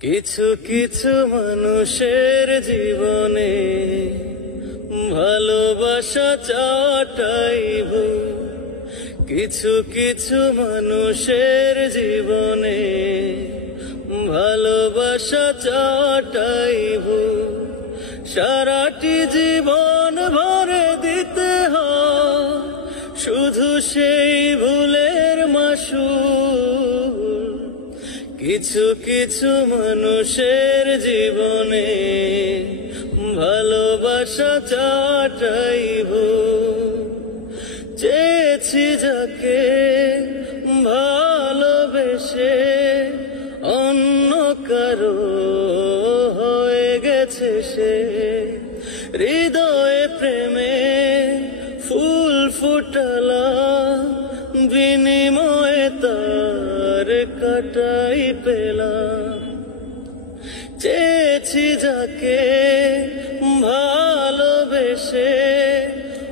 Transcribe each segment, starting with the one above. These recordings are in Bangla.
কিছু কিছু মানুষের জীবনে ভালোবাসা চাওয়াটাই ভুল। কিছু কিছু মানুষের জীবনে ভালোবাসা চাওয়াটাই ভুল। সারাটি জীবন ভরে দিতে হয় শুধু সেই ভুলের মাসুল। কিছু কিছু মানুষের জীবনে ভালোবাসা চাওয়াটাই ভুল। চেয়েছি যাকে ভালোবেসে অন্য কারো হয়ে গেছে সে। হৃদয়ে প্রেমে ফুল ফুটালাম, বিনিময়ে তার কাটাই পেলাম। চেয়েছি যাকে ভালোবেসে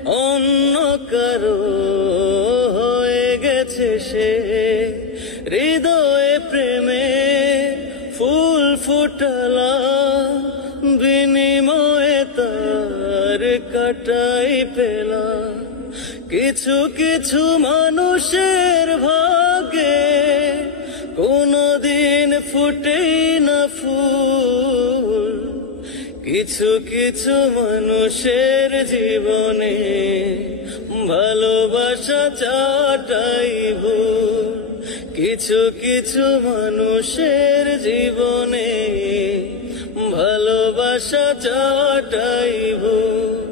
অন্য কারো হয়ে গেছে সে। হৃদয়ে প্রেমে ফুল ফুটালাম, বিনিময়ে তার কাটাই পেলাম। কিছু কিছু মানুষের ভাগ্যে কোনদিন ফুটেই না ফুল। কিছু কিছু মানুষের জীবনে ভালোবাসা চাওয়াটাই ভুল। কিছু কিছু মানুষের জীবনে ভালোবাসা চাওয়াটাই ভুল।